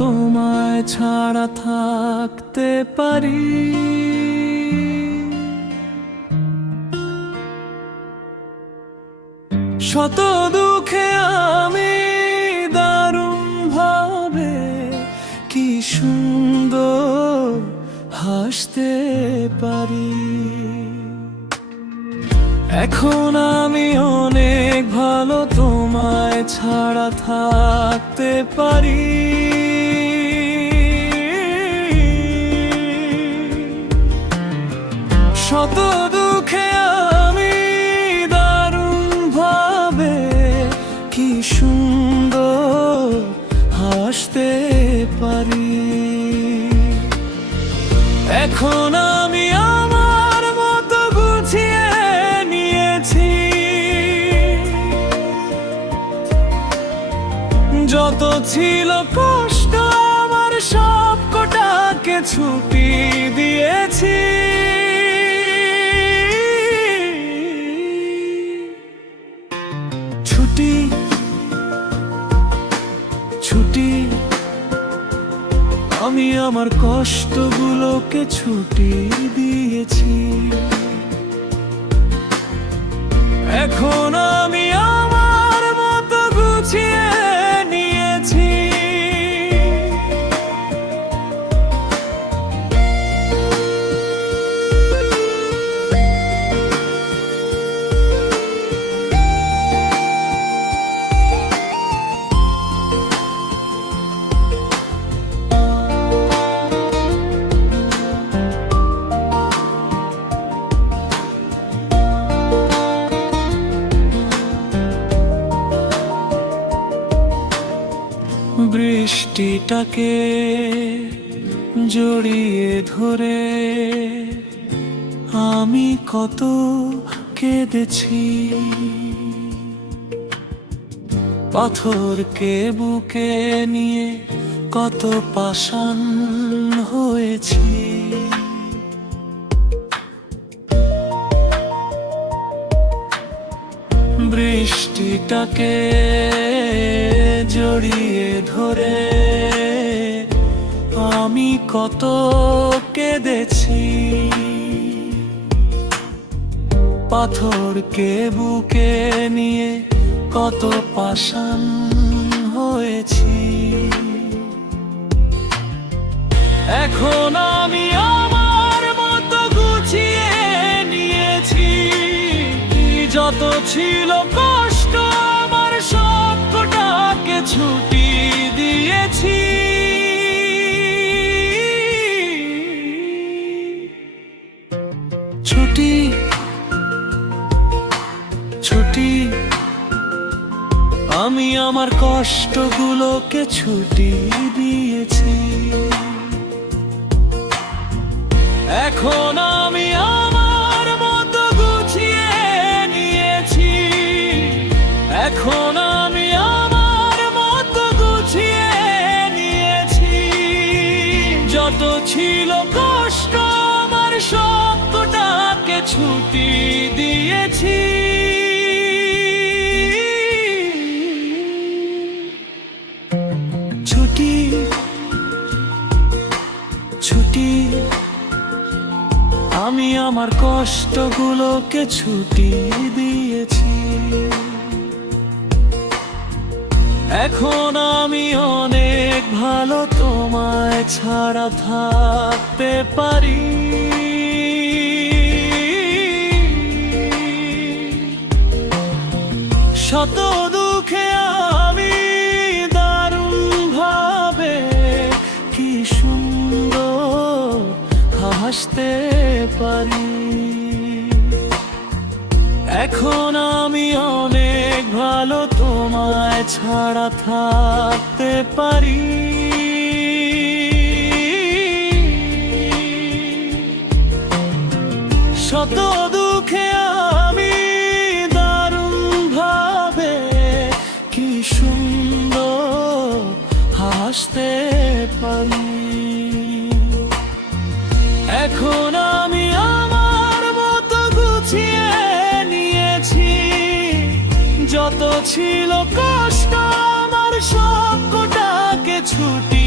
তোমায় ছাড়া থাকতে পারি। শত দুঃখে আমি দারুণ ভাবে কি সুন্দর হাসতে পারি। এখন আমি অনেক ভালো তোমায় ছাড়া থাকতে পারি। শত দুঃখে আমি দারুণ ভাবে কি সুন্দর হাসতে পারি। এখন আমি আমার মতো গুছিয়ে নিয়েছি, যত ছিল কষ্ট আমার সব কটাকে ছুটি দিয়েছি। ছুটি ছুটি আমি আমার কষ্টগুলোকে ছুটি দিয়েছি। এখন আমি আমার মতো গুছিয়ে নিয়েছি। বৃষ্টিটাকে জড়িয়ে ধরে আমি কত কেঁদেছি। পাথরকে বুকে নিয়ে কত পাষাণ হয়েছি। বৃষ্টিটাকে জড়িয়ে ধরে আমি কত কেঁদেছি। পাথরকে বুকে নিয়ে কত পাষাণ হয়েছি। এখন আমি আমার মতো গুছিয়ে নিয়েছি। যত ছিল কষ্ট আমার সব কটাকে ছুটি দিয়েছি। ছুটি ছুটি আমি আমার কষ্টগুলোকে ছুটি দিয়েছি। এখন আমি আমার মতো গুছিয়ে নিয়েছি। এখন আমি আমার মতো গুছিয়ে নিয়েছি। যত ছিল কষ্ট আমার সব কটাকে ছুটি দিয়েছি। ছুটি ছুটি আমি আমার কষ্টগুলোকে ছুটি দিয়েছি। এখন আমি অনেক ভালো তোমায় ছাড়া থাকতে পারি। শত দুঃখে আমি দারুণ ভাবে কি সুন্দর হাসতে পারি। এখন আমি অনেক ভালো তোমায় ছাড়া থাকতে পারি। শত দুঃখে আমি দারুণ ভাবে কি সুন্দর হাসতে পারি। এখন আমি আমার মতো গুছিয়ে নিয়েছি। যত ছিল কষ্ট আমার সব কটাকে ছুটি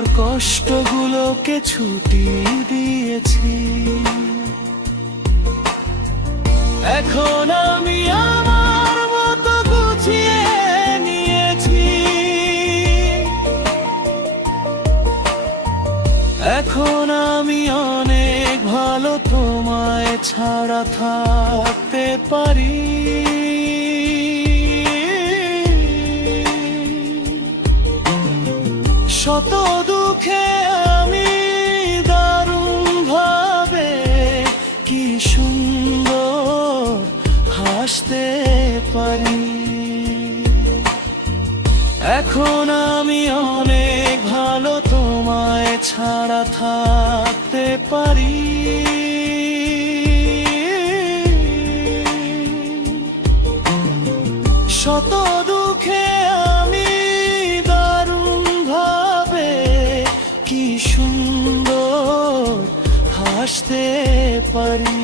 আমার কষ্টগুলোকে ছুটি দিয়েছি। এখন আমি আমার মতো গুছিয়ে নিয়েছি। এখন আমি অনেক ভালো, তোমায় ছাড়া থাকতে পারি। শত দুঃখে আমি দারুণ ভাবে কি সুন্দর হাসতে পারি। এখন আমি অনেক ভালো, তোমায় ছাড়া থাকতে পারি। শত দুঃখে আমি দারুণ ভাবে কি সুন্দর হাসতে পারি।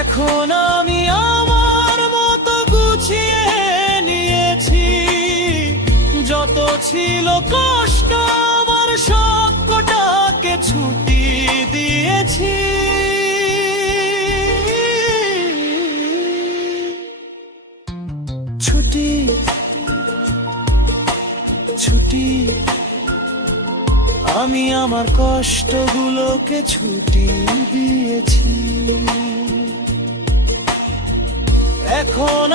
এখন আমি আমার মতো গুছিয়ে নিয়েছি। যত ছিল কষ্ট আমার সবকটাকে ছুটি দিয়েছি। ছুটি ছুটি আমি আমার কষ্টগুলোকে ছুটি দিয়েছি। এখন